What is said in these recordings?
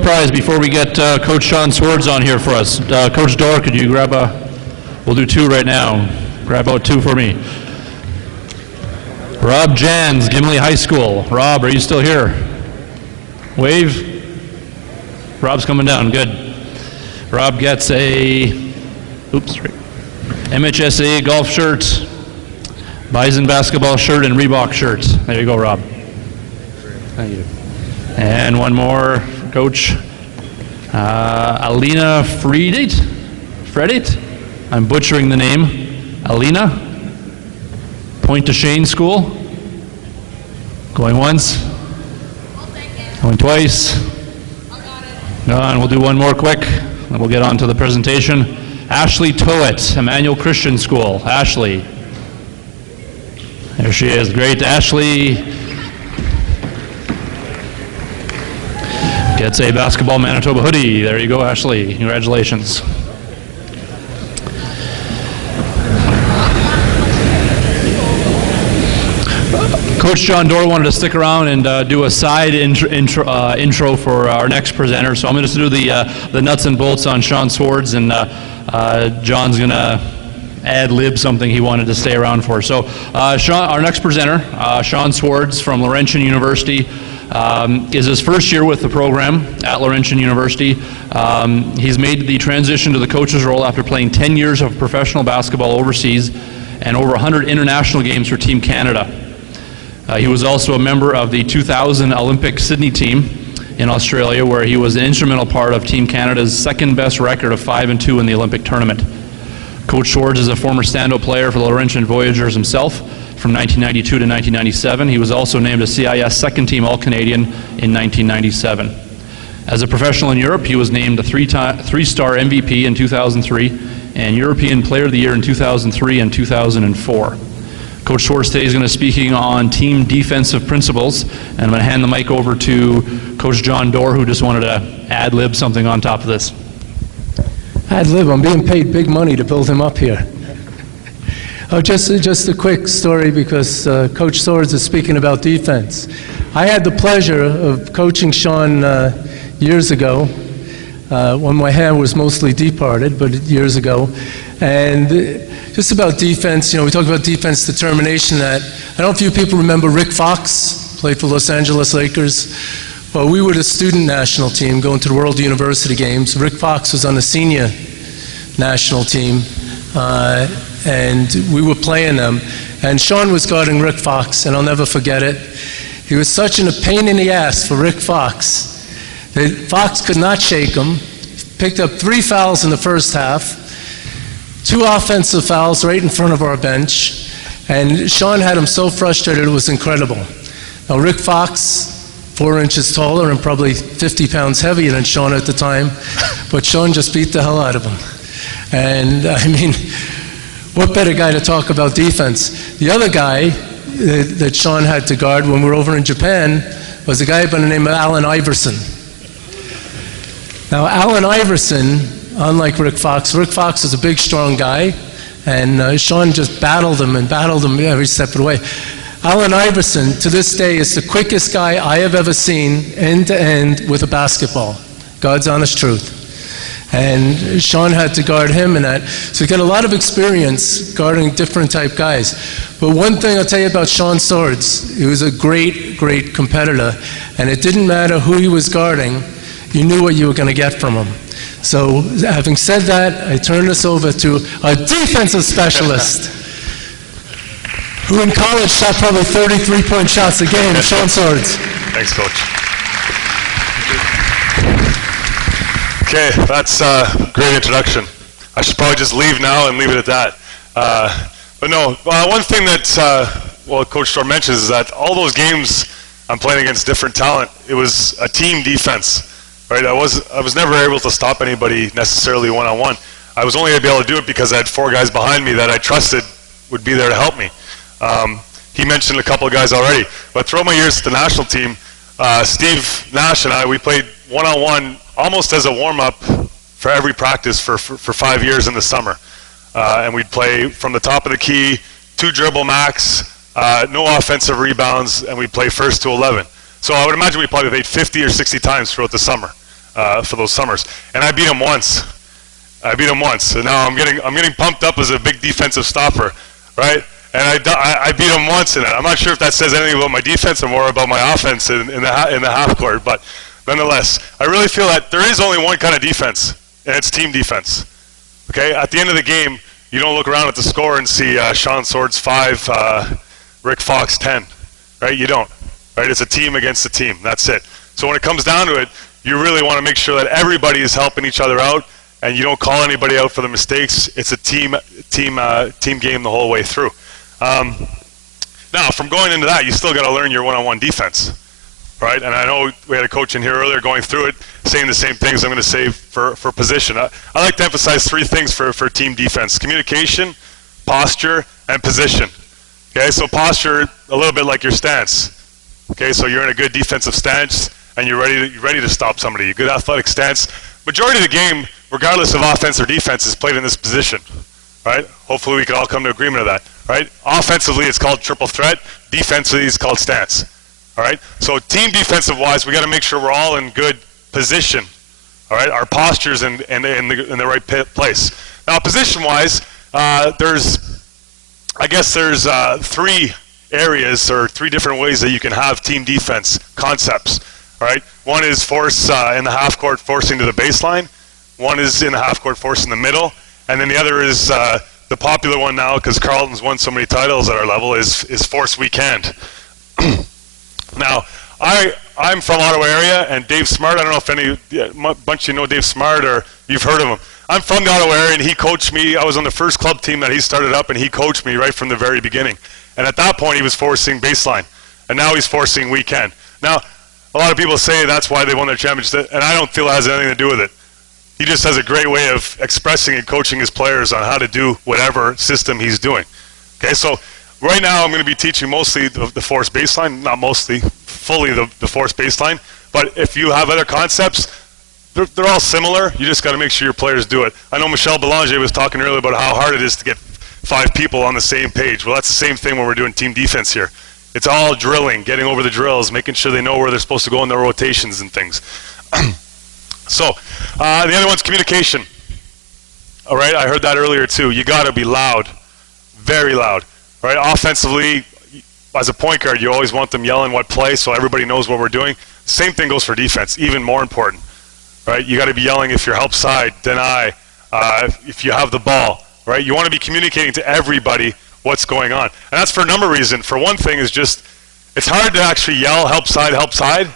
Prize before we get Coach Shawn Swords on here for us. Coach Dorr, could you grab we'll do two right now. Grab out two for me. Rob Jans, Gimli High School. Rob, are you still here? Wave. Rob's coming down, good. Rob gets MHSA golf shirt, Bison basketball shirt, and Reebok shirt. There you go, Rob. Thank you. And one more, Coach. Alina Fredit? I'm butchering the name. Alina? Point to Shane School. Going once. Going twice. Gone. We'll do one more quick, and we'll get on to the presentation. Ashley Towett, Emmanuel Christian School. Ashley. There she is. Great. Ashley gets a Basketball Manitoba hoodie. There you go, Ashley. Congratulations. Coach John Dorr wanted to stick around and do a side intro for our next presenter. So I'm going to do the nuts and bolts on Shawn Swords, and John's going to ad-lib something he wanted to stay around for. So Shawn, our next presenter, Shawn Swords from Laurentian University, is his first year with the program at Laurentian University. He's made the transition to the coach's role after playing 10 years of professional basketball overseas and over 100 international games for Team Canada. He was also a member of the 2000 Olympic Sydney team in Australia, where he was an instrumental part of Team Canada's second best record of 5-2 in the Olympic tournament. Coach Swords is a former stand-up player for the Laurentian Voyageurs himself from 1992 to 1997. He was also named a CIS second team All-Canadian in 1997. As a professional in Europe, he was named a three-star MVP in 2003 and European Player of the Year in 2003 and 2004. Coach Swords today is going to be speaking on team defensive principles, and I'm going to hand the mic over to Coach John Dorr, who just wanted to ad-lib something on top of this. Ad-lib, I'm being paid big money to build him up here. Oh, just a quick story, because Coach Swords is speaking about defense. I had the pleasure of coaching Shawn years ago, when my hair was mostly departed, but years ago. And just about defense, we talk about defense determination. That I don't know if you people remember Rick Fox, played for Los Angeles Lakers. Well, we were the student national team going to the World University Games. Rick Fox was on the senior national team, and we were playing them. And Shawn was guarding Rick Fox, and I'll never forget it. He was such a pain in the ass for Rick Fox that Fox could not shake him. Picked up 3 fouls in the first half. 2 offensive fouls right in front of our bench, and Shawn had him so frustrated it was incredible. Now Rick Fox, 4 inches taller and probably 50 pounds heavier than Shawn at the time, but Shawn just beat the hell out of him. And I mean, what better guy to talk about defense? The other guy that Shawn had to guard when we were over in Japan was a guy by the name of Allen Iverson. Now Allen Iverson, unlike Rick Fox was a big, strong guy, and Shawn just battled him every step of the way. Allen Iverson, to this day, is the quickest guy I have ever seen end-to-end with a basketball. God's honest truth. And Shawn had to guard him in that. So he got a lot of experience guarding different type guys. But one thing I'll tell you about Shawn Swords, he was a great, great competitor, and it didn't matter who he was guarding, you knew what you were going to get from him. So, having said that, I turn this over to a defensive specialist who in college shot probably 33-point shots a game, Shawn Swords. Thanks, Coach. Okay, that's a great introduction. I should probably just leave now and leave it at that. But no, one thing that Coach Dorr mentions is that all those games I'm playing against different talent, it was a team defense. Right, I was never able to stop anybody necessarily one-on-one. I was only able to do it because I had 4 guys behind me that I trusted would be there to help me. He mentioned a couple of guys already, but throughout my years at the national team, Steve Nash and I, we played one-on-one almost as a warm-up for every practice for 5 years in the summer. And we'd play from the top of the key, 2 dribble max, no offensive rebounds, and we'd play first to 11. So I would imagine we probably played 50 or 60 times throughout the summer. for those summers. And I beat him once. And now I'm getting pumped up as a big defensive stopper, right? And I beat him once in it. I'm not sure if that says anything about my defense or more about my offense in the half court, but nonetheless, I really feel that there is only one kind of defense, and it's team defense. Okay, at the end of the game, you don't look around at the score and see Shawn Swords 5, Rick Fox 10, right? You don't, right? It's a team against a team. That's it. So when it comes down to it, you really want to make sure that everybody is helping each other out, and you don't call anybody out for the mistakes. It's a team game the whole way through. Now, from going into that, you still got to learn your one-on-one defense, right? And I know we had a coach in here earlier going through it, saying the same things I'm going to say for position. I like to emphasize 3 things for team defense: communication, posture, and position. Okay, so posture, a little bit like your stance. Okay, so you're in a good defensive stance, and you're ready to stop somebody. A good athletic stance. Majority of the game, regardless of offense or defense, is played in this position, right? Hopefully we can all come to agreement of that, right? Offensively, it's called triple threat. Defensively, it's called stance, all right? So team defensive-wise, we got to make sure we're all in good position, all right? Our posture's in the right place. Now, position-wise, there's 3 areas or 3 different ways that you can have team defense concepts, all right? One is force in the half court, forcing to the baseline. One is in the half court, forcing the middle. And then the other is the popular one now, because Carleton's won so many titles at our level, is force weekend. Now, I'm from Ottawa area, and Dave Smart, I don't know if a bunch of you know Dave Smart or you've heard of him. I'm from the Ottawa area, and he coached me. I was on the first club team that he started up, and he coached me right from the very beginning. And at that point, he was forcing baseline, and now he's forcing weekend. Now, a lot of people say that's why they won their championship, and I don't feel it has anything to do with it. He just has a great way of expressing and coaching his players on how to do whatever system he's doing. Okay, so right now I'm going to be teaching mostly the force baseline, not mostly, fully the force baseline. But if you have other concepts, they're all similar. You just got to make sure your players do it. I know Michel Belanger was talking earlier about how hard it is to get 5 people on the same page. Well, that's the same thing when we're doing team defense here. It's all drilling, getting over the drills, making sure they know where they're supposed to go in their rotations and things. So, the other one's communication. All right, I heard that earlier too. You got to be loud, very loud. All right, offensively, as a point guard, you always want them yelling what play so everybody knows what we're doing. Same thing goes for defense, even more important. Right, you got to be yelling if you're help side, deny, if you have the ball. Right, you want to be communicating to everybody what's going on, and that's for a number of reasons. For one thing is just, it's hard to actually yell help side,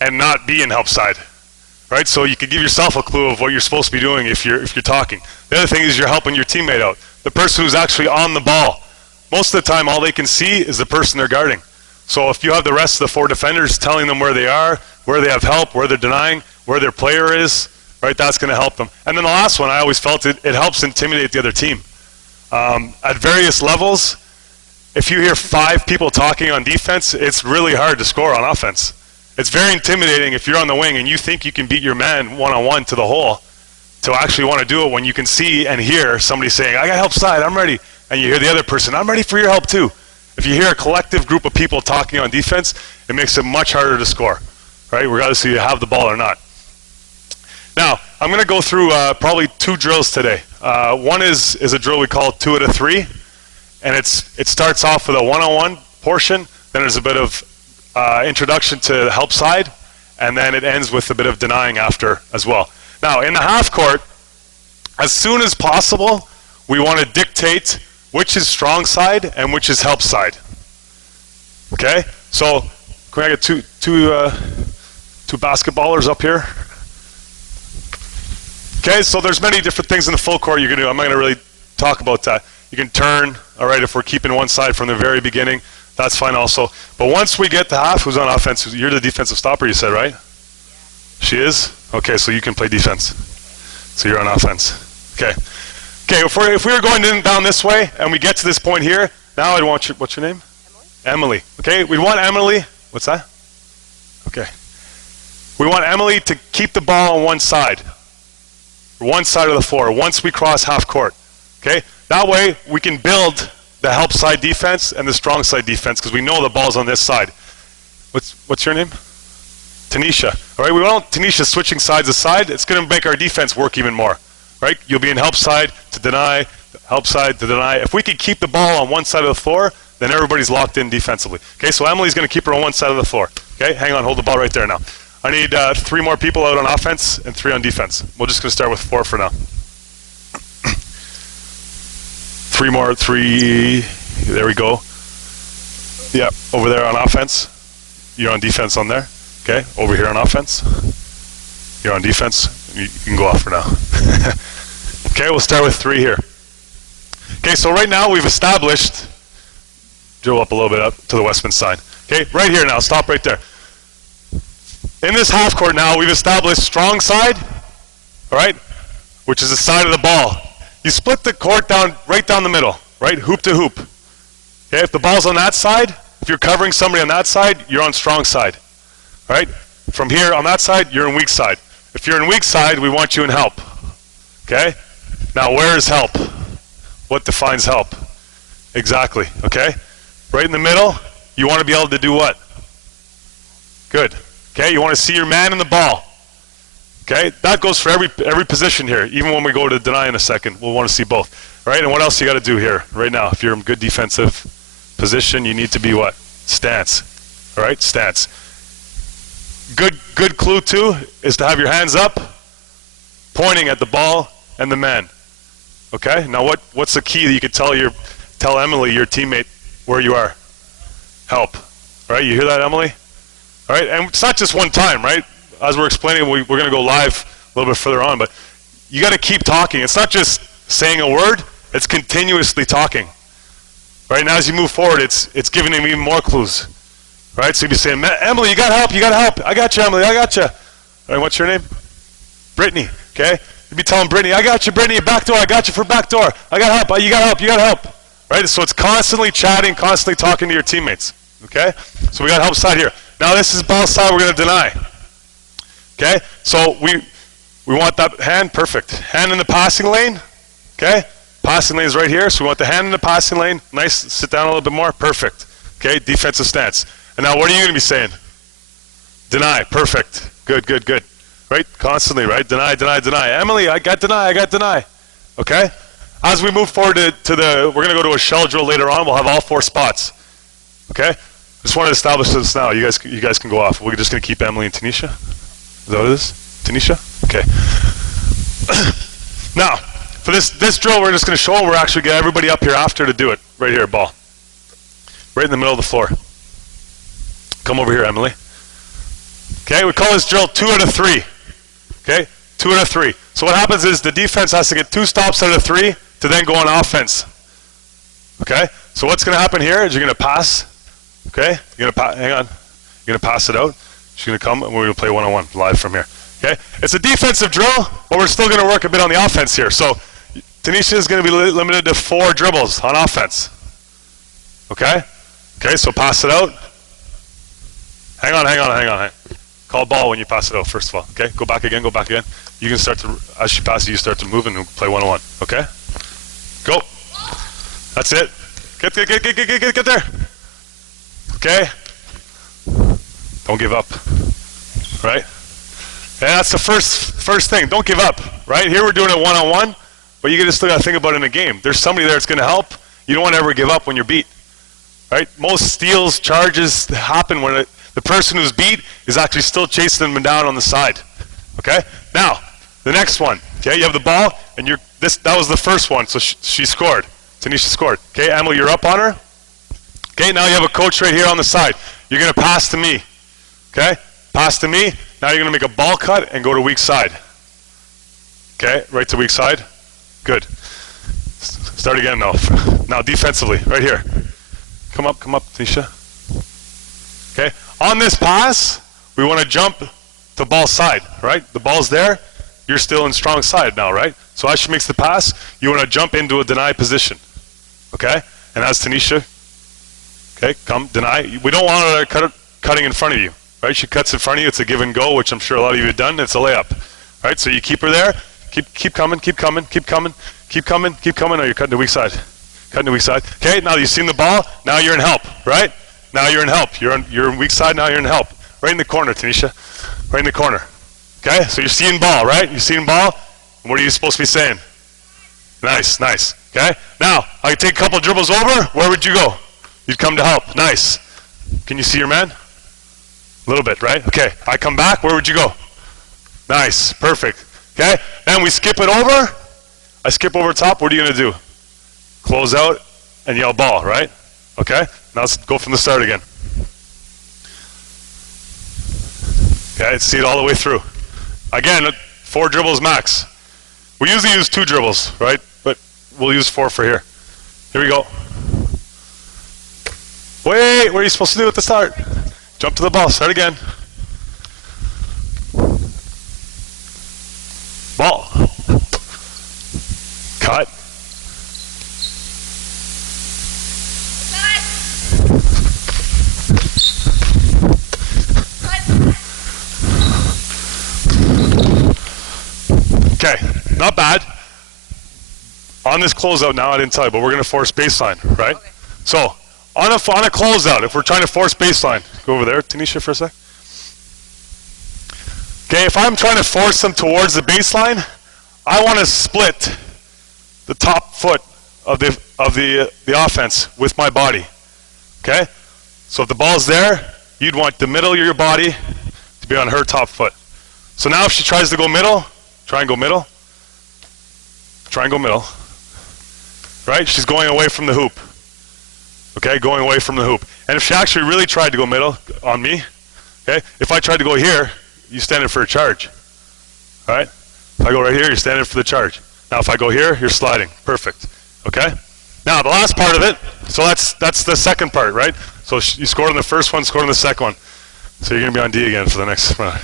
and not be in help side. Right, so you could give yourself a clue of what you're supposed to be doing if you're talking. The other thing is you're helping your teammate out, the person who's actually on the ball. Most of the time, all they can see is the person they're guarding. So if you have the rest of the 4 defenders telling them where they are, where they have help, where they're denying, where their player is, right, that's going to help them. And then the last one, I always felt it helps intimidate the other team. At various levels, if you hear 5 people talking on defense, it's really hard to score on offense. It's very intimidating if you're on the wing and you think you can beat your man one-on-one to the hole, to actually want to do it when you can see and hear somebody saying, I got help side, I'm ready. And you hear the other person, I'm ready for your help too. If you hear a collective group of people talking on defense, it makes it much harder to score, right? Regardless if you have the ball or not. Now, I'm going to go through probably 2 drills today. One is a drill we call 2 out of 3, and it starts off with a one-on-one portion, then there's a bit of introduction to the help side, and then it ends with a bit of denying after as well. Now, in the half court, as soon as possible, we want to dictate which is strong side and which is help side. Okay? So, can I get two basketballers up here? Okay, so there's many different things in the full court you can do. I'm not going to really talk about that. You can turn, all right, if we're keeping one side from the very beginning. That's fine also. But once we get to half, who's on offense? You're the defensive stopper, you said, right? She is? Okay, so you can play defense. So you're on offense. Okay. Okay, if we were going down this way, and we get to this point here, now I'd want what's your name? Emily. Okay, we want Emily, what's that? Okay. We want Emily to keep the ball on one side of the floor, once we cross half court. Okay? That way, we can build the help side defense and the strong side defense because we know the ball's on this side. What's your name? Tanisha. All right, we want Tanisha switching sides to side. It's going to make our defense work even more. Right? You'll be in help side to deny, help side to deny. If we can keep the ball on one side of the floor, then everybody's locked in defensively. Okay, so Emily's going to keep her on one side of the floor. Okay, hang on, hold the ball right there now. I need 3 more people out on offense and 3 on defense. We're just going to start with 4 for now. 3 more, 3. There we go. Yeah, over there on offense. You're on defense on there. Okay, over here on offense. You're on defense. You can go off for now. Okay, we'll start with 3 here. Okay, so right now we've established, drill up a little bit up to the Westman side. Okay, right here now, stop right there. In this half court now, we've established strong side, all right, which is the side of the ball. You split the court down, right down the middle, right, hoop to hoop. Okay, if the ball's on that side, if you're covering somebody on that side, you're on strong side, all right? From here on that side, you're in weak side. If you're in weak side, we want you in help, okay? Now, where is help? What defines help? Exactly, okay? Right in the middle, you want to be able to do what? Good, okay? You want to see your man in the ball, okay? That goes for every position here. Even when we go to deny in a second, we'll want to see both, right? And what else you got to do here right now? If you're in good defensive position, you need to be what? Stance, all right? Stance. Good clue too is to have your hands up, pointing at the ball and the man. Okay. Now what's the key that you could tell Emily, your teammate, where you are? Help. All right. You hear that, Emily? All right. And it's not just one time, right? As we're explaining, we're going to go live a little bit further on, but you got to keep talking. It's not just saying a word; it's continuously talking. Right. Now, as you move forward, it's giving them even more clues. Right, so you'd be saying, Emily, you got help, you got help. I got you, Emily, I got you. All right, what's your name? Brittany, okay? You'd be telling Brittany, I got you, Brittany, back door, I got you for back door. I got help, you got help, you got help. Right, so it's constantly chatting, constantly talking to your teammates, okay? So we got help side here. Now this is ball side we're going to deny. Okay, so we want that hand, perfect. Hand in the passing lane, okay? Passing lane is right here, so we want the hand in the passing lane. Nice, sit down a little bit more, perfect. Okay, defensive stance. And now what are you going to be saying? Deny. Perfect. Good, good, good. Right? Constantly, right? Deny, deny, deny. Emily, I got deny, I got deny. Okay? As we move forward we're going to go to a shell drill later on. We'll have all 4 spots. Okay? Just wanted to establish this now. You guys can go off. We're just going to keep Emily and Tanisha. Is that what it is? Tanisha? Okay. Now, for this drill, we're just going to show, we're actually going to get everybody up here after to do it. Right here, ball. Right in the middle of the floor. Come over here, Emily. Okay, we call this drill 2 out of 3. Okay, 2 out of 3. So what happens is the defense has to get 2 stops out of 3 to then go on offense. Okay, so what's going to happen here is you're going to pass. Okay, you're going to hang on. You're going to pass it out. She's going to come, and we're going to play one-on-one live from here. Okay, it's a defensive drill, but we're still going to work a bit on the offense here. So Tanisha is going to be limited to 4 dribbles on offense. Okay, okay, so pass it out. Hang on. Call ball when you pass it out, first of all. Okay, go back again. You can start to, as she passes, you start to move and play one-on-one. Okay, go. That's it. Get there. Okay. Don't give up. Right. And that's the first thing. Don't give up. Right here, we're doing it one-on-one, but you still got to think about it in a game. There's somebody there that's going to help. You don't want to ever give up when you're beat. Right. Most steals, charges happen when the person who's beat is actually still chasing them down on the side. Okay? Now, the next one. Okay, you have the ball, and that was the first one, so she scored. Tanisha scored. Okay, Emily, you're up on her. Okay, now you have a coach right here on the side. You're going to pass to me. Okay? Pass to me. Now you're going to make a ball cut and go to weak side. Okay, right to weak side. Good. Start again now. Now defensively, right here. Come up, Tanisha. Okay, on this pass, we want to jump to ball side, right? The ball's there, you're still in strong side now, right? So as she makes the pass, you want to jump into a deny position, okay? And as Tanisha, okay, come, deny. We don't want her cutting in front of you, right? She cuts in front of you, it's a give and go, which I'm sure a lot of you have done, it's a layup, right? So you keep her there, keep coming. Oh, you're cutting to weak side. Okay, now you've seen the ball, now you're in help, right? Now you're in help. You're in weak side, now you're in help. Right in the corner, Tanisha. Right in the corner. Okay, so you're seeing ball, right? You're seeing ball. And what are you supposed to be saying? Nice, nice. Okay, now I can take a couple dribbles over. Where would you go? You'd come to help. Nice. Can you see your man? A little bit, right? Okay, I come back. Where would you go? Nice, perfect. Okay, then we skip it over. I skip over top. What are you going to do? Close out and yell ball, right? Okay, now let's go from the start again. Okay, see it all the way through. Again, 4 dribbles max. We usually use 2 dribbles, right? But we'll use 4 for here. Here we go. Wait, what are you supposed to do at the start? Jump to the ball, start again. Ball. Cut. Okay, not bad. On this closeout now, I didn't tell you, but we're going to force baseline, right? Okay. So, on a closeout, if we're trying to force baseline, go over there, Tanisha, for a sec. Okay, if I'm trying to force them towards the baseline, I want to split the top foot of the offense with my body. Okay? So if the ball's there, you'd want the middle of your body to be on her top foot. So now if she tries to go middle, try and go middle. Try and go middle. Right? She's going away from the hoop. Okay? Going away from the hoop. And if she actually really tried to go middle on me, okay? If I tried to go here, you stand in for a charge. All right? If I go right here, you're standing for the charge. Now if I go here, you're sliding. Perfect. Okay? Now the last part of it, so that's the second part, right? So you scored on the first one, scored on the second one. So you're going to be on D again for the next one.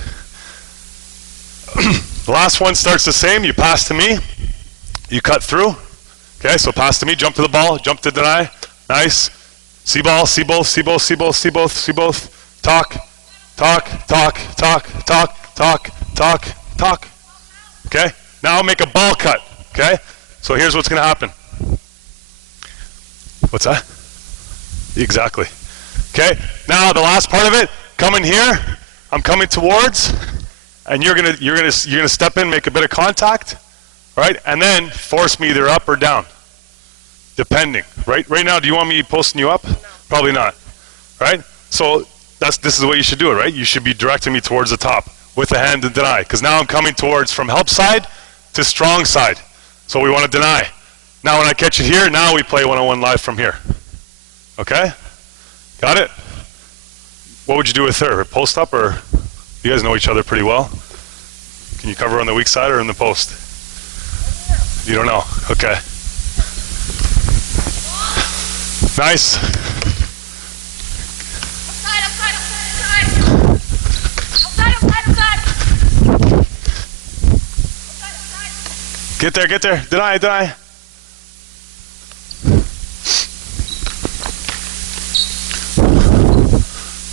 The last one starts the same. You pass to me. You cut through. Okay, so pass to me, jump to the ball, jump to deny. Nice. See ball, see both, see both, see both, see both, see both. Talk, talk, talk, talk, talk, talk, talk, talk. Okay? Now make a ball cut. Okay? So here's what's going to happen. What's that? Exactly. Okay? Now the last part of it, come in here. I'm coming towards, and you're gonna step in, make a bit of contact, right? And then force me either up or down, depending. Right? Right now, do you want me posting you up? No. Probably not. Right? So this is the way you should do it, right? You should be directing me towards the top with the hand and deny, because now I'm coming towards from help side to strong side. So we want to deny. Now when I catch it here, now we play one-on-one live from here. Okay? Got it? What would you do with her? Post up, or you guys know each other pretty well? Can you cover on the weak side or in the post? You don't know. Okay. Nice. Get there, get there. Deny, deny.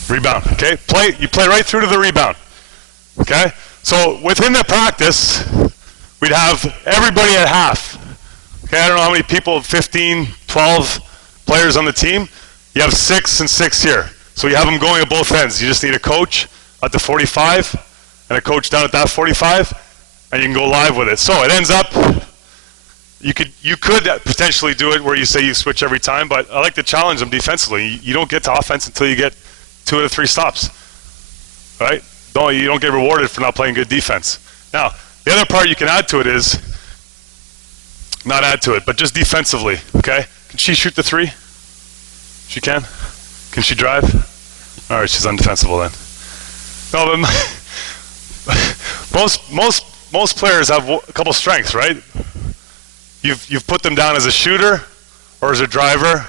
Rebound, okay? You play right through to the rebound, okay? So within the practice, we'd have everybody at half. Okay, I don't know how many people, 15, 12 players on the team. You have 6 and 6 here. So you have them going at both ends. You just need a coach at the 45 and a coach down at that 45, and you can go live with it. So it ends up, you could potentially do it where you say you switch every time, but I like to challenge them defensively. You don't get to offense until you get 2 out of 3 stops, right? You don't get rewarded for not playing good defense. Now, the other part you can add to it is, not add to it, but just defensively, okay? Can she shoot the 3? She can? Can she drive? All right, she's undefensible then. No, but most players have a couple strengths, right? You've put them down as a shooter, or as a driver,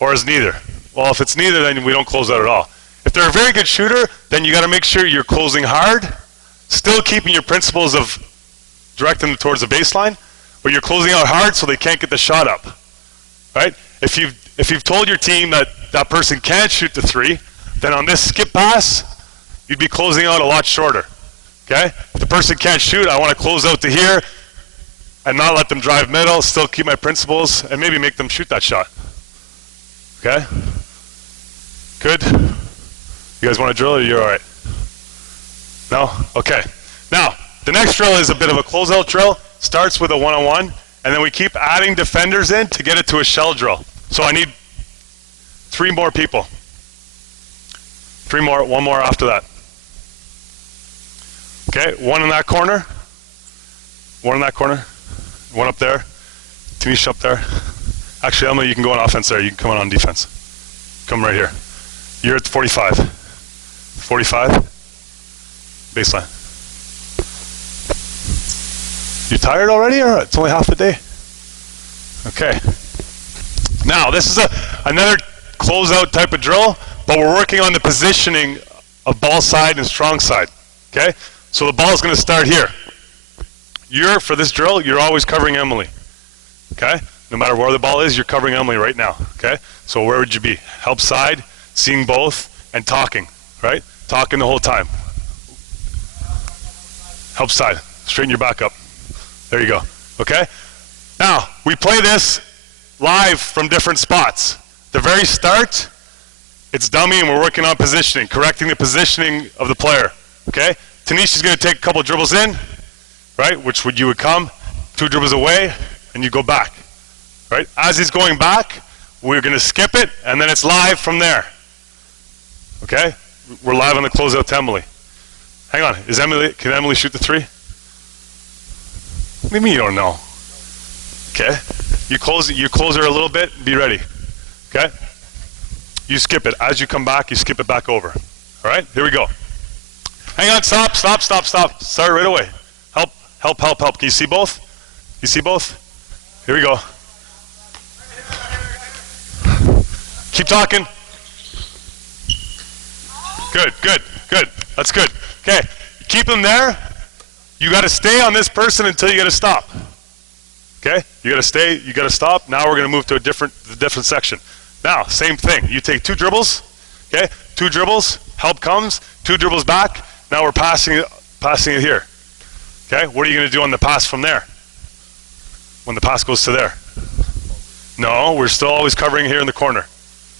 or as neither. Well, if it's neither, then we don't close out at all. If they're a very good shooter, then you got to make sure you're closing hard, still keeping your principles of directing them towards the baseline, but you're closing out hard so they can't get the shot up, right? If you've told your team that that person can't shoot the 3, then on this skip pass, you'd be closing out a lot shorter, okay? If the person can't shoot, I want to close out to here and not let them drive middle, still keep my principles, and maybe make them shoot that shot, okay? Good? You guys want to drill, or you're all right? No? Okay. Now, the next drill is a bit of a closeout drill. Starts with a one-on-one, and then we keep adding defenders in to get it to a shell drill. So I need 3 more people. 3 more, 1 more after that. Okay, 1 in that corner. 1 in that corner. 1 up there. Tanisha up there. Actually, Emily, you can go on offense there. You can come on defense. Come right here. You're at 45. 45. Baseline. You tired already, or it's only half the day? Okay. Now, this is another closeout type of drill, but we're working on the positioning of ball side and strong side. Okay? So the ball is going to start here. For this drill, you're always covering Emily. Okay? No matter where the ball is, you're covering Emily right now. Okay? So where would you be? Help side, seeing both, and talking. Right? Talking the whole time. Help side. Straighten your back up. There you go. Okay? Now, we play this live from different spots. The very start, it's dummy and we're working on positioning, correcting the positioning of the player. Okay? Tanisha's going to take a couple dribbles in, right? You would come, 2 dribbles away, and you go back. Right? As he's going back, we're going to skip it, and then it's live from there. Okay? We're live on the closeout to Emily. Hang on. Can Emily shoot the 3? What do you mean you don't know? Okay. You close her a little bit, be ready. Okay? You skip it. As you come back, you skip it back over. All right? Here we go. Hang on, stop. Start right away. Help. Can you see both? You see both? Here we go. Keep talking. Good. That's good. Okay. Keep them there. You got to stay on this person until you got to stop. Okay? You got to stay, you got to stop. Now we're going to move to a different section. Now, same thing. You take 2 dribbles. Okay? 2 dribbles. Help comes. 2 dribbles back. Now we're passing it here. Okay? What are you going to do on the pass from there? When the pass goes to there? No, we're still always covering here in the corner.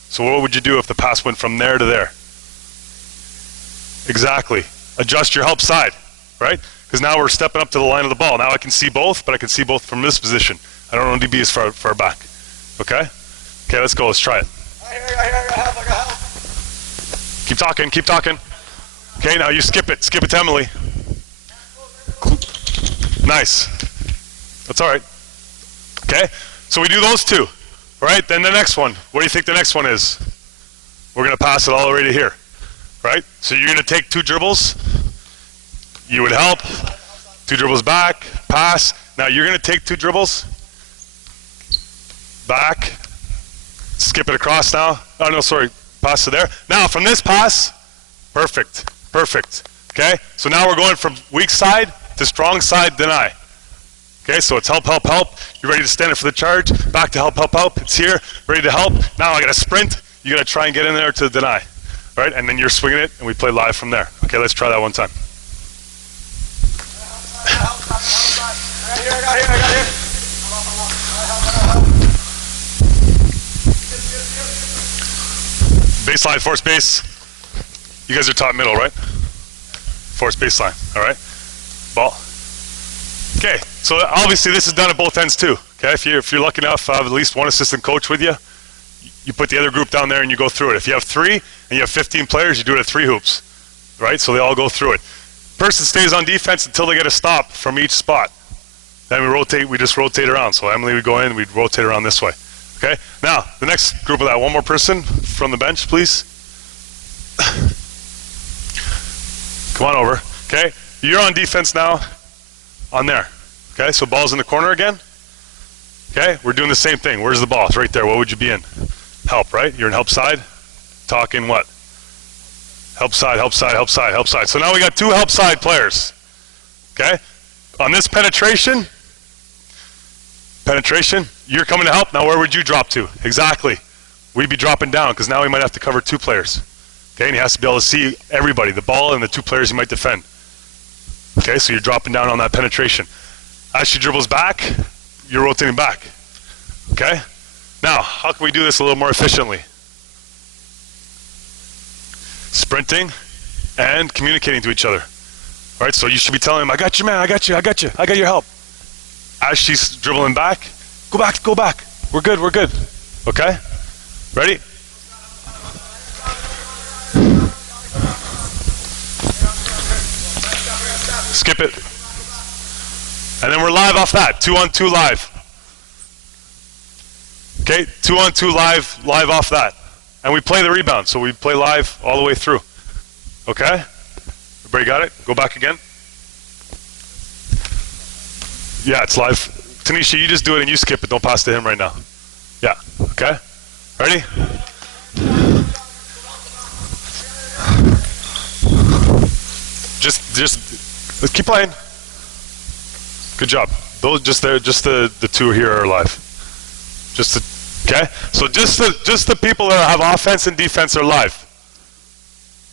So what would you do if the pass went from there to there? Exactly. Adjust your help side, right? Because now we're stepping up to the line of the ball. Now I can see both, but I can see both from this position. I don't want to be as far back. Okay? Okay, let's go. Let's try it. I hear you. Help. Keep talking. Okay, now you skip it. Skip it to Emily. Nice. That's all right. Okay? So we do those 2. All right? Then the next one. What do you think the next one is? We're going to pass it all the way to here. Right? So you're going to take 2 dribbles. You would help. 2 dribbles back. Pass. Now you're going to take 2 dribbles. Back. Skip it across now. Oh, no, sorry. Pass to there. Now from this pass, perfect. Okay? So now we're going from weak side to strong side deny. Okay, so it's help. You're ready to stand it for the charge. Back to help. It's here. Ready to help. Now I got to sprint. You got to try and get in there to deny. Right? And then you're swinging it, and we play live from there. Okay, let's try that one time. I got here. Baseline, force base. You guys are top middle, right? Force baseline, all right? Ball. Okay, so obviously this is done at both ends too. Okay, if you're lucky enough to have at least one assistant coach with you, you put the other group down there and you go through it. If you have 3 and you have 15 players, you do it at 3 hoops, right? So they all go through it. Person stays on defense until they get a stop from each spot. Then we just rotate around. So Emily would go in, we'd rotate around this way. Okay? Now, the next group of that, one more person from the bench, please. Come on over. Okay? You're on defense now on there. Okay? So ball's in the corner again. Okay? We're doing the same thing. Where's the ball? It's right there. What would you be in? Help, right? You're in help side. Talking what? Help side. So now we got 2 help side players. Okay? On this penetration, you're coming to help. Now where would you drop to? Exactly. We'd be dropping down because now we might have to cover 2 players. Okay, and he has to be able to see everybody, the ball and the 2 players he might defend. Okay, so you're dropping down on that penetration. As she dribbles back, you're rotating back. Okay? Now, how can we do this a little more efficiently? Sprinting and communicating to each other. All right, so you should be telling him, I got you, man, I got you, I got you, I got your help. As she's dribbling back, go back, go back. We're good, we're good. Okay? Ready? Skip it. And then we're live off that, 2-on-2 live. Okay, 2-on-2 live off that. And we play the rebound, so we play live all the way through. Okay? Everybody got it? Go back again. Yeah, it's live. Tanisha, you just do it and you skip it. Don't pass to him right now. Yeah, okay? Ready? Just let's keep playing. Good job. Those just the two here are live. Okay? So just the people that have offense and defense are live.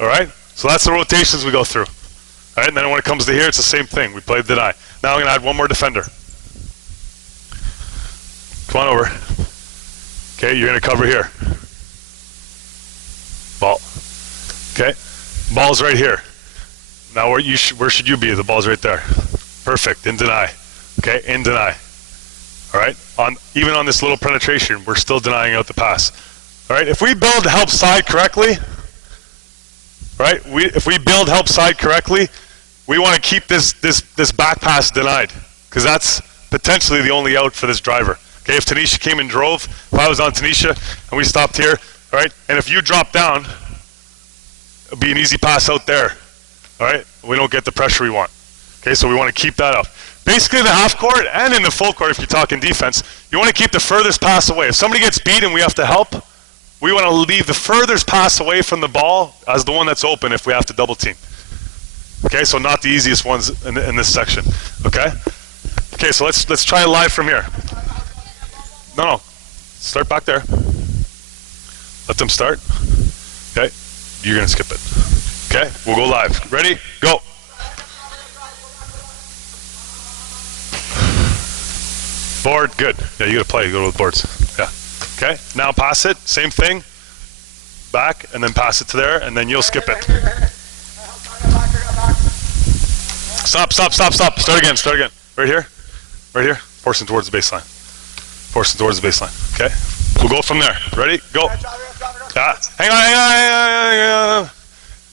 All right? So that's the rotations we go through. All right? And then when it comes to here, it's the same thing. We play deny. Now I'm going to add one more defender. Come on over. Okay, you're going to cover here. Ball. Okay? Ball's right here. Now where should you be? The ball's right there. Perfect. In deny. Okay? In deny. All right? Even on this little penetration, we're still denying out the pass. All right? If we build help side correctly, right? If we build help side correctly, we want to keep this back pass denied, because that's potentially the only out for this driver. Okay, if Tanisha came and drove, if I was on Tanisha and we stopped here, all right, and if you drop down, it'll be an easy pass out there. All right, we don't get the pressure we want. Okay, so we want to keep that up. Basically, in the half court and in the full court, if you're talking defense, you want to keep the furthest pass away. If somebody gets beat and we have to help, we want to leave the furthest pass away from the ball as the one that's open if we have to double team. Okay, so not the easiest ones in this section. Okay? Okay, so let's try it live from here. No. Start back there. Let them start. Okay? You're going to skip it. Okay? We'll go live. Ready? Go. Board. Good. Yeah, you got to play. You go to the boards. Yeah. Okay? Now pass it. Same thing. Back, and then pass it to there, and then you'll skip it. Stop. Start again. Right here. Forcing towards the baseline. Okay? We'll go from there. Ready? Go. Hang on.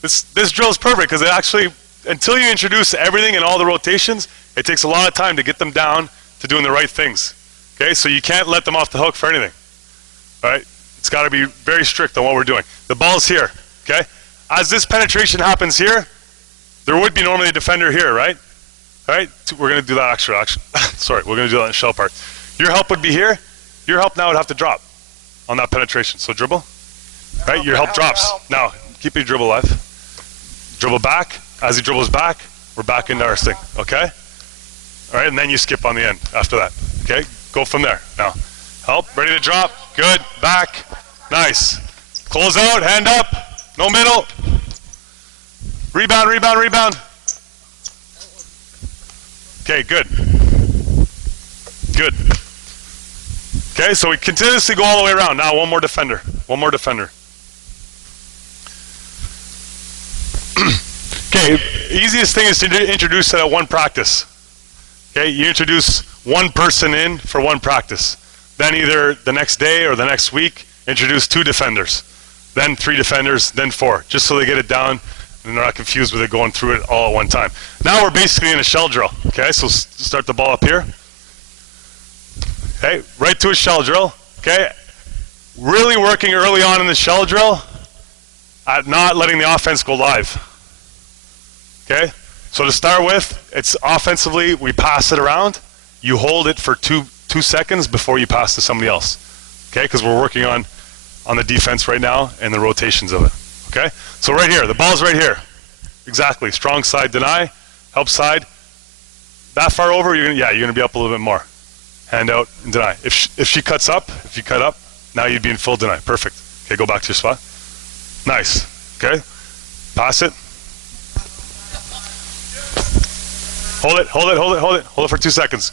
This drill is perfect because it actually, until you introduce everything and all the rotations, it takes a lot of time to get them down to doing the right things. Okay? So you can't let them off the hook for anything. All right? It's got to be very strict on what we're doing. The ball's here. Okay? As this penetration happens here, there would be normally a defender here, right? All right? We're going to do that extra. Sorry, we're going to do that in the shell part. Your help would be here. Your help now would have to drop on that penetration. So dribble. Right? Your help drops. Now, keep your dribble alive. Dribble back. As he dribbles back, we're back into our thing. Okay? All right? And then you skip on the end after that. Okay? Go from there. Now, help. Ready to drop. Good. Back. Nice. Close out. Hand up. No middle. Rebound. Okay, good. Okay, so we continuously go all the way around. Now one more defender. Okay, easiest thing is to introduce it at one practice. Okay, you introduce one person in for one practice. Then either the next day or the next week, introduce 2 defenders. Then 3 defenders, then 4, just so they get it down and they're not confused with it going through it all at one time. Now we're basically in a shell drill. Okay, so start the ball up here. Okay, right to a shell drill. Okay, really working early on in the shell drill at not letting the offense go live. Okay, so to start with, it's offensively, we pass it around. You hold it for two seconds before you pass to somebody else. Okay, because we're working on the defense right now and the rotations of it. Okay, so right here, the ball's right here. Exactly, strong side deny, help side. That far over, you're gonna be up a little bit more. Hand out and deny. If you cut up, now you'd be in full deny. Perfect. Okay, go back to your spot. Nice. Okay, pass it. Hold it for 2 seconds.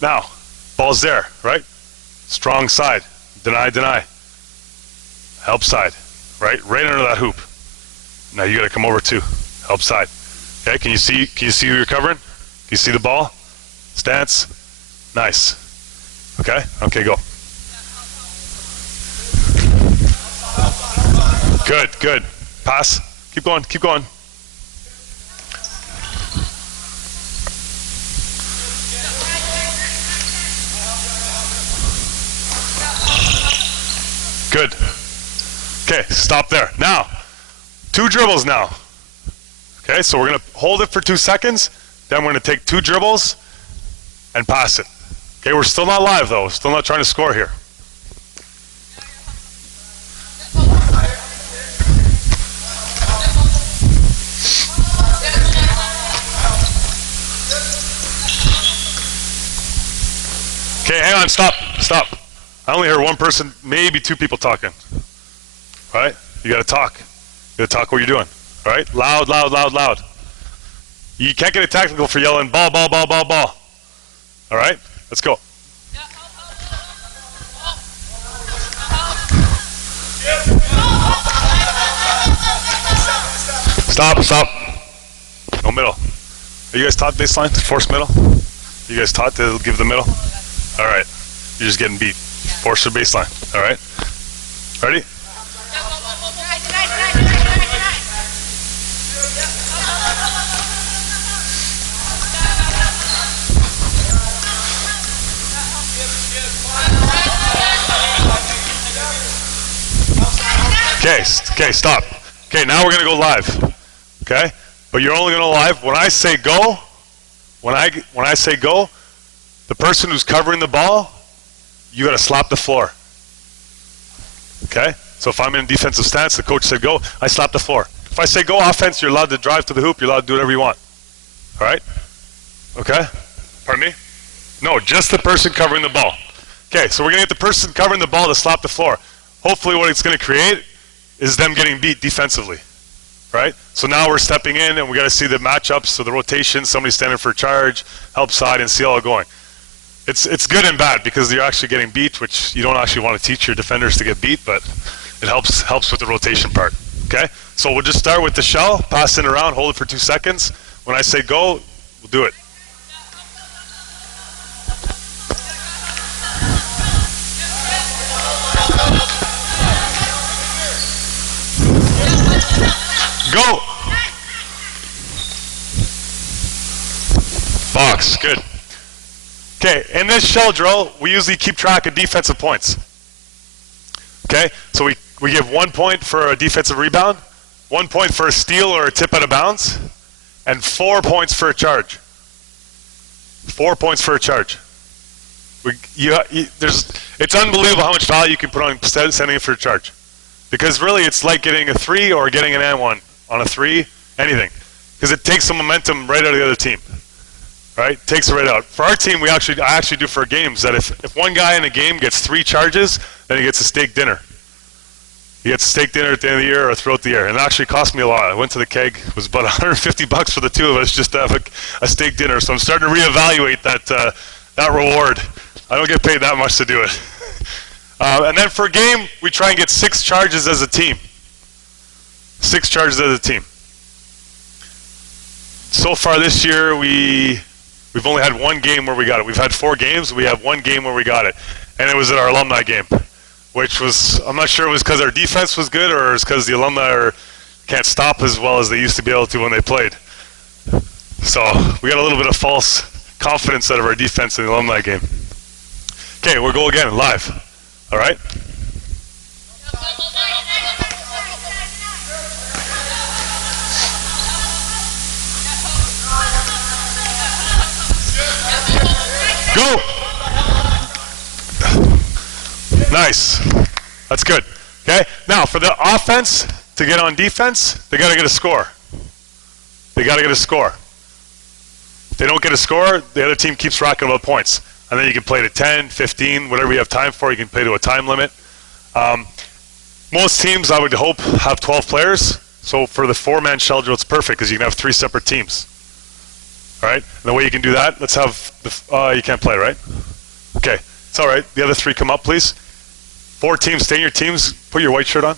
Now, ball's there, right? Strong side, deny. Help side, right under that hoop. Now you gotta come over too, help side. Okay, can you see who you're covering? Can you see the ball? Stance. Nice. Okay, go. Good. Pass. Keep going. Good. Okay, stop there. Now, 2 dribbles now. Okay, so we're going to hold it for 2 seconds, then we're going to take 2 dribbles and pass it. Okay, we're still not live though. Still not trying to score here. Okay, hang on, stop. I only heard one person, maybe 2 people talking. All right? You gotta talk. You gotta talk what you're doing. All right? Loud. You can't get a technical for yelling ball. All right? Let's go. Stop. No middle. Are you guys taught baseline to force middle? You guys taught to give the middle? All right. You're just getting beat. Force the baseline. All right? Ready? Okay, stop. Okay, now we're gonna go live. Okay? But you're only gonna live when I say go. When I say go, the person who's covering the ball, you gotta slap the floor. Okay? So if I'm in defensive stance, the coach said go, I slap the floor. If I say go offense, you're allowed to drive to the hoop, you're allowed to do whatever you want. Alright? Okay? Pardon me? No, just the person covering the ball. Okay, so we're gonna get the person covering the ball to slap the floor. Hopefully what it's gonna create is them getting beat defensively. Right? So now we're stepping in and we got to see the matchups, so the rotation, somebody standing for a charge, help side, and see how it's going. It's good and bad because you're actually getting beat, which you don't actually want to teach your defenders to get beat, but it helps with the rotation part. Okay? So we'll just start with the shell, pass it around, hold it for 2 seconds. When I say go, we'll do it. Go! Box, good. Okay, in this shell drill, we usually keep track of defensive points. Okay, so we give 1 point for a defensive rebound, 1 point for a steal or a tip out of bounds, and 4 points for a charge. 4 points for a charge. It's unbelievable how much value you can put on sending it for a charge. Because really, it's like getting a 3 or getting an N1 on a 3, anything. Because it takes some momentum right out of the other team. Right? Takes it right out. For our team, I actually do for games that if one guy in a game gets 3 charges, then he gets a steak dinner. He gets a steak dinner at the end of the year or throughout the year. And it actually cost me a lot. I went to the keg. It was about $150 for the 2 of us just to have a steak dinner. So I'm starting to reevaluate that reward. I don't get paid that much to do it. And then for a game, we try and get 6 charges as a team. 6 charges as a team. So far this year, we've only had 1 game where we got it. We've had 4 games. We have 1 game where we got it. And it was at our alumni game, which was, I'm not sure it was because our defense was good or it's because the alumni can't stop as well as they used to be able to when they played. So we got a little bit of false confidence out of our defense in the alumni game. Okay, we'll go again, live. All right? Go! Nice. That's good. Okay? Now, for the offense to get on defense, they got to get a score. They got to get a score. If they don't get a score, the other team keeps racking up points. And then you can play to 10, 15, whatever you have time for. You can play to a time limit. Most teams, I would hope, have 12 players. So for the 4-man shell drill, it's perfect because you can have 3 separate teams. All right? And the way you can do that, let's have you can't play, right? Okay. It's all right. The other 3 come up, please. 4 teams, stay in your teams. Put your white shirt on.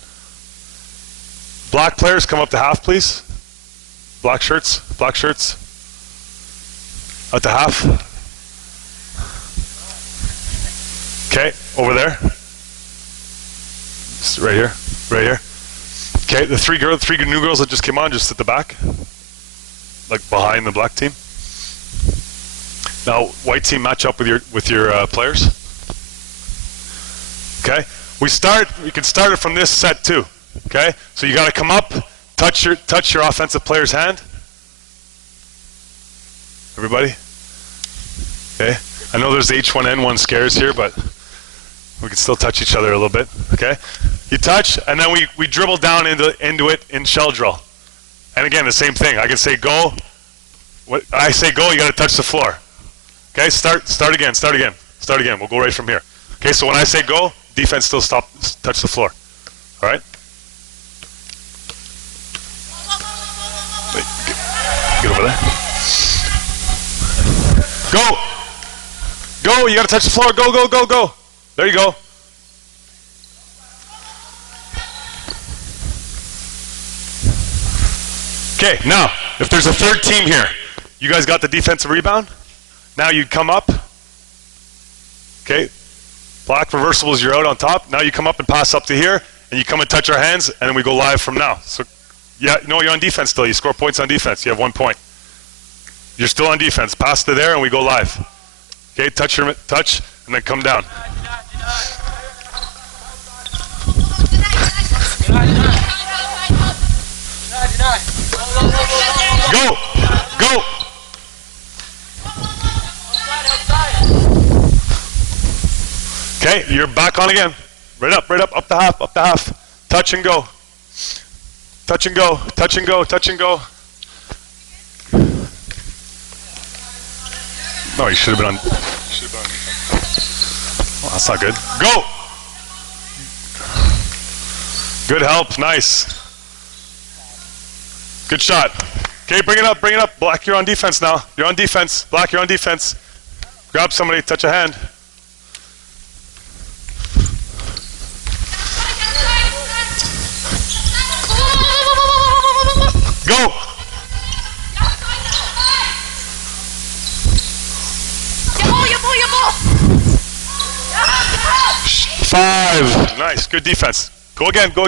Black players, come up to half, please. Black shirts. At the half. Okay, over there. Just right here. Okay, the three new girls that just came on, just at the back, like behind the black team. Now, white team match up with your players. Okay, you can start it from this set too. Okay, so you got to come up, touch your offensive player's hand. Everybody. Okay, I know there's H1N1 scares here, but we can still touch each other a little bit. Okay, you touch, and then we dribble down into it in shell drill. And again, the same thing. I can say go. When I say go, you got to touch the floor. Okay, start again. We'll go right from here. Okay, so when I say go, defense still touch the floor. All right. Wait, get over there. Go. You got to touch the floor. Go. There you go. Okay, now, if there's a third team here, you guys got the defensive rebound? Now you come up. Okay, black reversibles, you're out on top. Now you come up and pass up to here, and you come and touch our hands, and then we go live from now. So, yeah, no, you're on defense still. You score points on defense. You have 1 point. You're still on defense. Pass to there, and we go live. Okay, touch, and then come down. Go. Okay, you're back on again. Right up the half. Touch and go. No, you should have been on. Oh, that's not good. Go. Good help, nice. Good shot. Okay, bring it up. Black, you're on defense now. You're on defense. Black, you're on defense. Grab somebody, touch a hand. Go! Your ball! 5. Nice, good defense. Go again. Quick.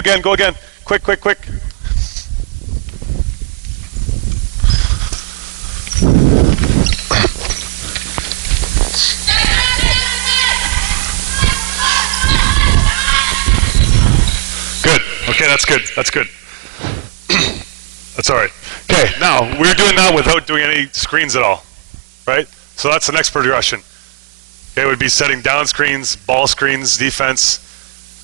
Good. Okay, that's good. That's all right. Okay, now we're doing that without doing any screens at all, right? So that's the next progression. Okay, it would be setting down screens, ball screens, defense,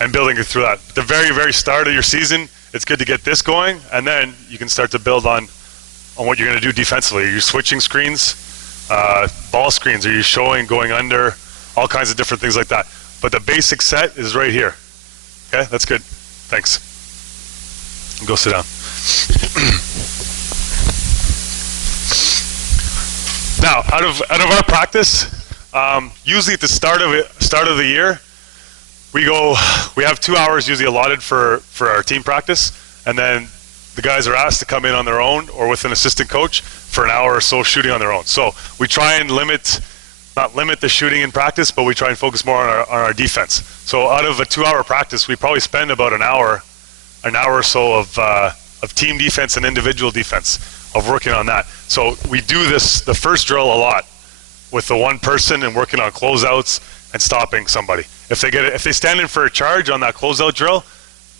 and building it through that. At the very, very start of your season, it's good to get this going, and then you can start to build on what you're going to do defensively. Are you switching screens, ball screens? Are you showing, going under, all kinds of different things like that. But the basic set is right here. Okay, that's good. Thanks. Go sit down. Now, out of our practice, usually at the start of the year, we have 2 hours usually allotted for our team practice, and then the guys are asked to come in on their own or with an assistant coach for an hour or so shooting on their own. So we try and not limit the shooting in practice, but we try and focus more on our defense. So out of a 2-hour practice, we probably spend about an hour or so of team defense and individual defense, of working on that. So we do the first drill a lot with the one person and working on closeouts and stopping somebody. If they stand in for a charge on that closeout drill,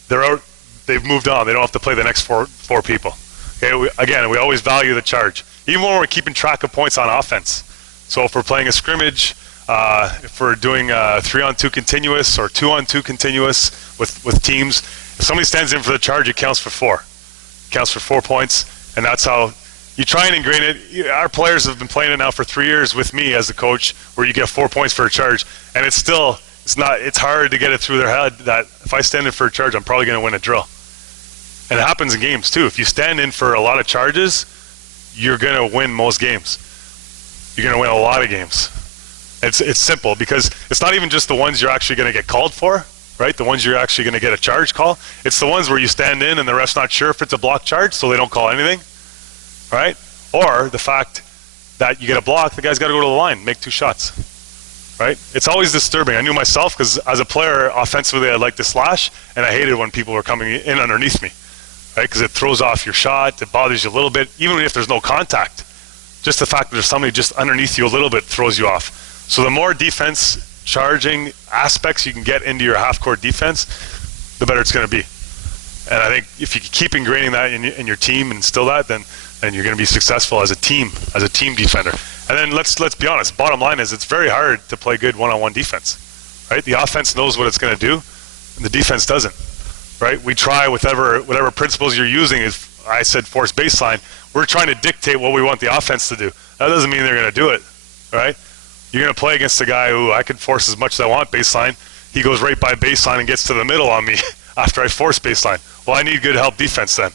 they're out. They've moved on. They don't have to play the next four people. Okay. We always value the charge, even when we're keeping track of points on offense. So if we're playing a scrimmage, if we're doing 3-on-2 continuous or 2-on-2 continuous with teams, if somebody stands in for the charge, it counts for 4. It counts for 4 points, and that's how you try and ingrain it. Our players have been playing it now for 3 years with me as the coach, where you get 4 points for a charge, and it's hard to get it through their head that if I stand in for a charge, I'm probably going to win a drill. And it happens in games too. If you stand in for a lot of charges, you're going to win most games. You're going to win a lot of games. It's simple, because it's not even just the ones you're actually going to get called for, right? The ones you're actually going to get a charge call. It's the ones where you stand in and the ref's not sure if it's a block charge, so they don't call anything. right? Or the fact that you get a block, the guy's got to go to the line, make 2 shots, right? It's always disturbing. I knew myself because as a player, offensively, I liked to slash, and I hated when people were coming in underneath me, right? Because it throws off your shot, it bothers you a little bit, even if there's no contact. Just the fact that there's somebody just underneath you a little bit throws you off. So the more defense charging aspects you can get into your half-court defense, the better it's going to be. And I think if you keep ingraining that in your team and instill that, then you're going to be successful as a team defender. And then let's be honest. Bottom line is it's very hard to play good one-on-one defense, right? The offense knows what it's going to do, and the defense doesn't, right? We try whatever principles you're using. Is I said force baseline. We're trying to dictate what we want the offense to do. That doesn't mean they're going to do it, right? You're going to play against a guy who I can force as much as I want baseline. He goes right by baseline and gets to the middle on me after I force baseline. Well, I need good help defense then,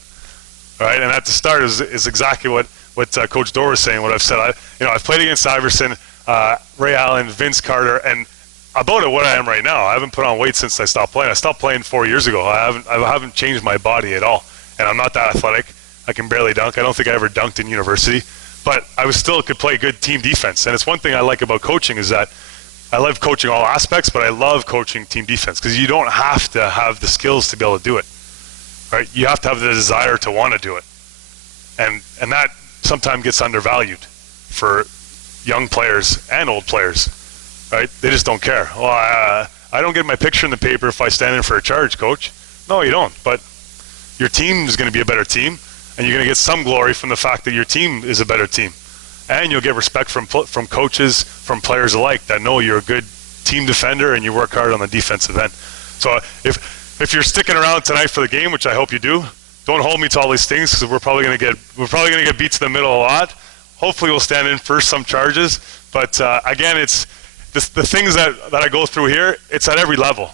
right? And at the start is exactly what Coach Dorr was saying. What I've said. I've played against Iverson, Ray Allen, Vince Carter, and about what I am right now. I haven't put on weight since I stopped playing. I stopped playing 4 years ago. I haven't changed my body at all, and I'm not that athletic. I can barely dunk. I don't think I ever dunked in university, but I still could play good team defense. And it's one thing I like about coaching is that I love coaching all aspects, but I love coaching team defense because you don't have to have the skills to be able to do it, right? You have to have the desire to want to do it, and that sometimes gets undervalued for young players and old players, right? They just don't care. Well, I don't get my picture in the paper if I stand in for a charge, coach. No, you don't. But your team is going to be a better team, and you're going to get some glory from the fact that your team is a better team. And you'll get respect from coaches, from players alike that know you're a good team defender and you work hard on the defensive end. So if you're sticking around tonight for the game, which I hope you do, don't hold me to all these things because we're probably going to get beat to the middle a lot. Hopefully we'll stand in for some charges. But again, it's the things that I go through here. It's at every level,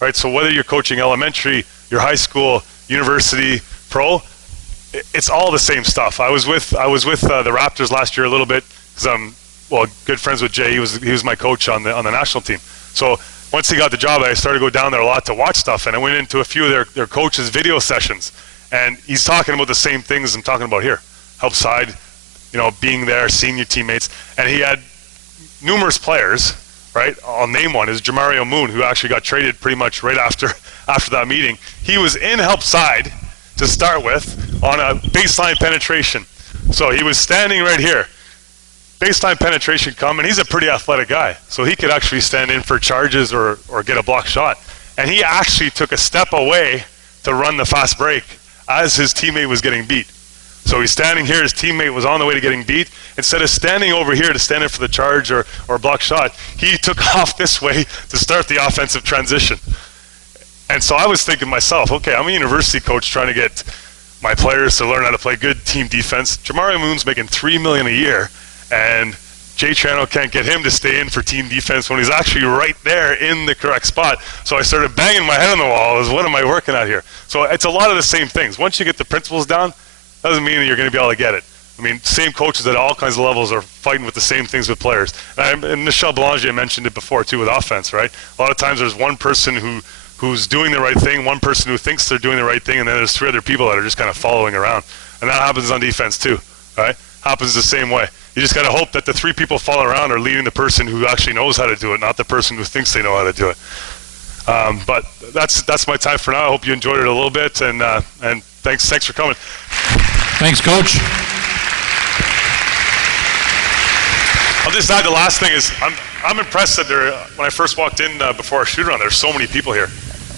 right? So whether you're coaching elementary, your high school, university, pro, it's all the same stuff. I was with the Raptors last year a little bit because I'm good friends with Jay. He was my coach on the national team. So once he got the job, I started to go down there a lot to watch stuff, and I went into a few of their coaches' video sessions, and he's talking about the same things I'm talking about here. Help side, being there, seeing your teammates, and he had numerous players. Right, I'll name one is Jamario Moon, who actually got traded pretty much right after that meeting. He was in help side to start with on a baseline penetration. So he was standing right here. Baseline penetration come, and he's a pretty athletic guy. So he could actually stand in for charges or get a block shot. And he actually took a step away to run the fast break as his teammate was getting beat. So he's standing here, his teammate was on the way to getting beat. Instead of standing over here to stand in for the charge or block shot, he took off this way to start the offensive transition. And so I was thinking to myself, okay, I'm a university coach trying to get my players to learn how to play good team defense. Jamario Moon's making $3 million a year, and Jay Chano can't get him to stay in for team defense when he's actually right there in the correct spot. So I started banging my head on the wall as what am I working at here? So it's a lot of the same things. Once you get the principles down, doesn't mean that you're going to be able to get it. I mean, same coaches at all kinds of levels are fighting with the same things with players. And Michel Belanger mentioned it before too with offense, right? A lot of times there's one person who's doing the right thing, one person who thinks they're doing the right thing, and then there's 3 other people that are just kind of following around. And that happens on defense too, right? Happens the same way. You just got to hope that the 3 people following around are leading the person who actually knows how to do it, not the person who thinks they know how to do it. But that's my time for now. I hope you enjoyed it a little bit, and thanks for coming. Thanks, Coach. I'll just add the last thing is I'm impressed that when I first walked in before our shoot-around, there's so many people here.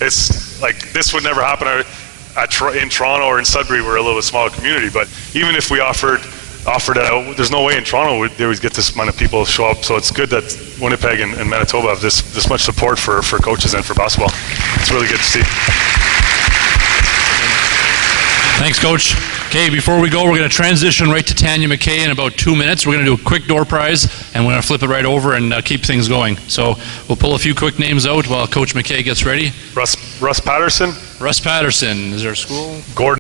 It's like this would never happen in Toronto or in Sudbury. We're a little bit smaller community, but even if we offered it out, there's no way in Toronto they would get this amount of people show up. So it's good that Winnipeg and Manitoba have this much support for coaches and for basketball. It's really good to see. Thanks, Coach. Okay, before we go, we're going to transition right to Tanya McKay in about 2 minutes. We're going to do a quick door prize, and we're going to flip it right over and keep things going. So we'll pull a few quick names out while Coach McKay gets ready. Russ Patterson. Russ Patterson. Is there a school? Gordon